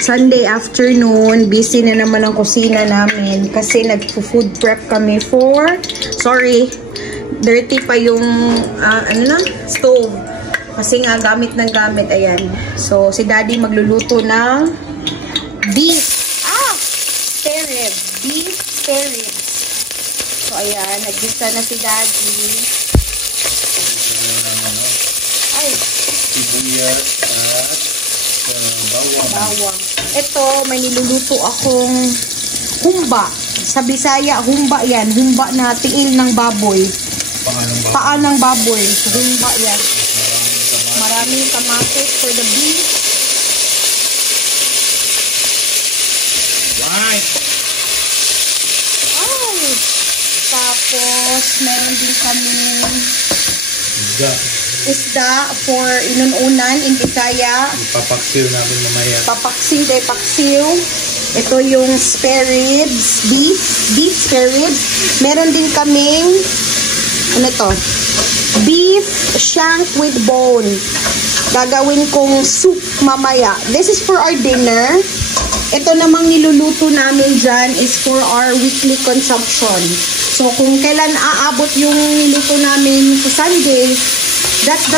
Sunday afternoon, busy na naman ang kusina namin kasi nag-food prep kami for, sorry, dirty pa yung, stove. Kasi nga, gamit ng gamit, ayan. So, si Daddy magluluto ng beef. Spare rib. Beef spare rib. So, ayan, nag-gisa na si Daddy. Ay. Sibuyas at bawang. Ito, may niluluto akong humba. Sa Bisaya, humba yan. Humba na tiil ng baboy. Paa ng baboy. Humba yan. Maraming kamatis for the beef. Right. Tapos, meron din kami isda for inununan in Bisaya. Ipapaksiw namin mamaya. Paksiw. Ito yung spare ribs, beef spare ribs. Meron din kaming, beef shank with bone. Gagawin kong soup mamaya. This is for our dinner. Ito namang niluluto namin dyan is for our weekly consumption. So, kung kailan aabot yung niluto namin sa Sunday, that's the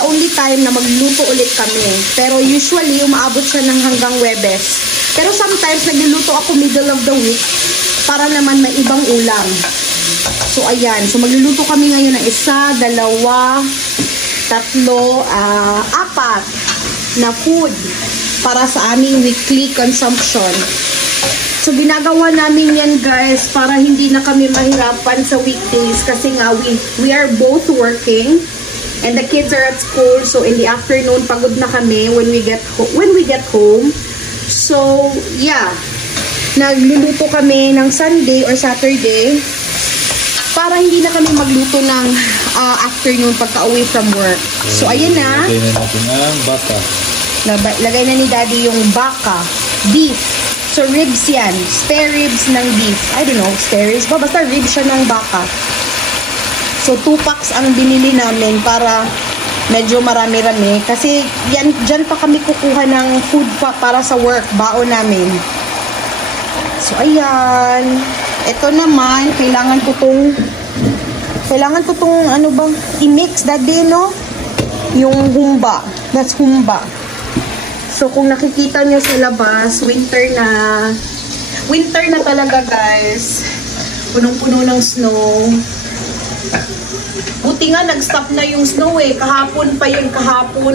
only time na magluto ulit kami. Pero usually, umaabot siya ng hanggang Webes. Pero sometimes, nagluluto ako middle of the week para naman may ibang ulam. So, ayan. So, magluluto kami ngayon ng 1, 2, 3, 4 na food para sa aming weekly consumption. So, ginagawa namin yan, guys, para hindi na kami mahirapan sa weekdays kasi nga, we are both working and the kids are at school. So, in the afternoon, pagod na kami when we get home. So, yeah. Nagluluto kami ng Sunday or Saturday para hindi na kami magluto ng afternoon pagka-uwi from work. So, ayan na. Lagay na natin ang baka. Lagay na ni Daddy yung baka. Beef. So, ribs yan. Spare ribs ng beef. I don't know, spare ribs ba? Basta ribs siya ng baka. So, 2 packs ang binili namin para medyo marami-rami. Kasi, dyan pa kami kukuha ng food pa para sa work. Baon namin. So, ayan. Ito naman, kailangan ko tong, i-mix that day, no? Yung humba. That's humba. So, kung nakikita nyo sa labas, winter na talaga, guys. Punong-puno ng snow. Buti nga, nag-stop na yung snow eh. Kahapon,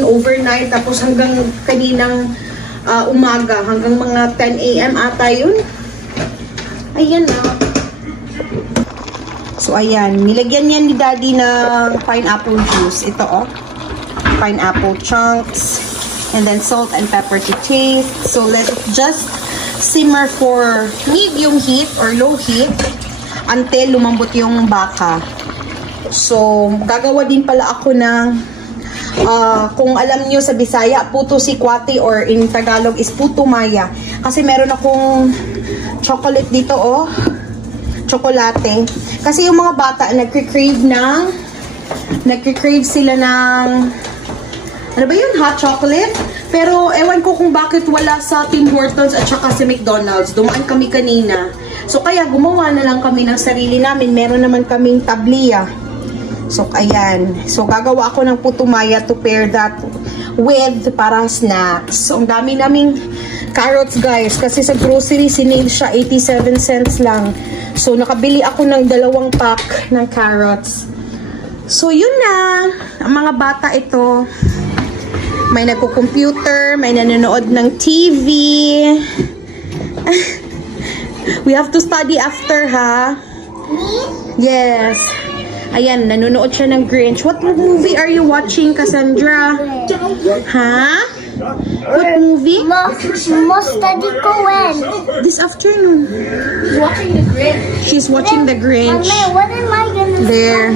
overnight, tapos hanggang kaninang umaga, hanggang mga 10 a.m. ata yun. Ayan na. So, ayan. Nilagyan yan ni Daddy ng pineapple juice. Ito, oh. Pineapple chunks. And then salt and pepper to taste. So, let it just simmer for medium heat or low heat until lumambot yung baka. So, gagawa din pala ako ng kung alam nyo sa Bisaya, puto sikwati or in Tagalog is puto maya. Kasi meron akong chocolate dito, oh. Chocolate. Kasi yung mga bata, nagkikrave sila ng ano ba yun? Hot chocolate? Pero, ewan ko kung bakit wala sa Tim Hortons at saka sa McDonald's. Dumaan kami kanina. So, kaya gumawa na lang kami ng sarili namin. Meron naman kaming tablia. So, ayan. So, gagawa ako ng puto maya to pair that with para snacks. So, ang dami naming carrots, guys. Kasi sa grocery, sinail siya 87 cents lang. So, nakabili ako ng 2 pack ng carrots. So, yun na. Ang mga bata ito. May nagko-computer, may nanonood ng TV. We have to study after, ha? Yes. Ayan, nanonood siya ng Grinch. What movie are you watching, Cassandra? Ha? What movie? Most study ko when? This afternoon. Watching the Grinch. She's watching the Grinch. Mommy, what am I gonna There.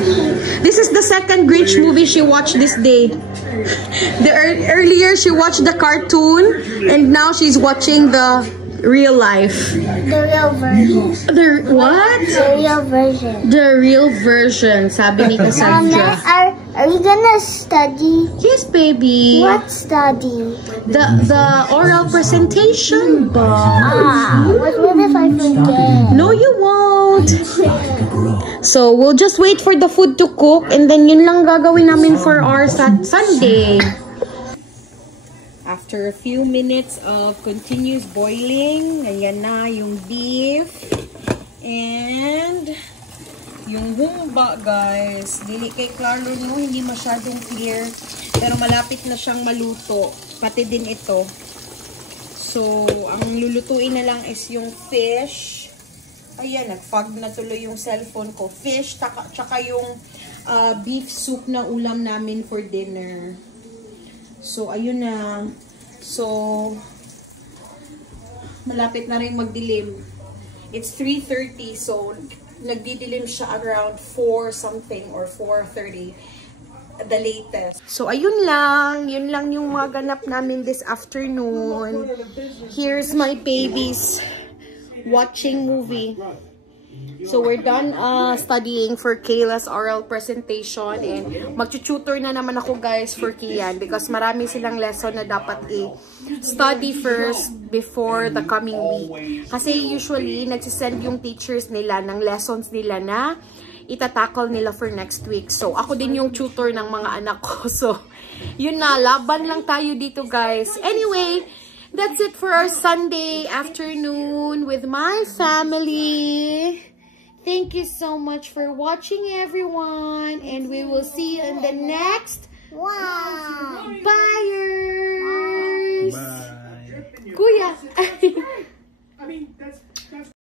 This is the second Grinch movie she watched this day. Earlier she watched the cartoon and now she's watching the real life. The real version. What? The real version. The real version, sabi ni Cassandra. Our Are you gonna study? Yes, baby. What study? The oral presentation book. What if I forget? No, you won't. So, we'll just wait for the food to cook and then yun lang gagawin namin for our Sunday. After a few minutes of continuous boiling, ayan na yung beef and yung humba, guys. Dili kay Claro, no, hindi masyadong clear. Pero malapit na siyang maluto. Pati din ito. So, ang lulutuin na lang is yung fish. Ayan, nag-fog na tuloy yung cellphone ko. Fish, tsaka yung beef soup na ulam namin for dinner. So, ayun na. So, malapit na rin magdilim. It's 3:30, so nagdidilim siya around 4 something or 4:30 the latest. So ayun lang, yun lang yung mga ganap namin this afternoon. Here's my babies watching movie. So we're done studying for Kayla's oral presentation and mag-tutor na naman ako, guys, for Kian because marami silang lesson na dapat study first before the coming week. Kasi usually nagsisend yung teachers nila ng lessons nila na itatackle nila for next week. So ako din yung tutor ng mga anak ko. So yun na, laban lang tayo dito, guys. Anyway, that's it for our Sunday afternoon with my family. Thank you so much for watching, everyone, and we will see you in the next Wow. Buyers. Bye. Kuya.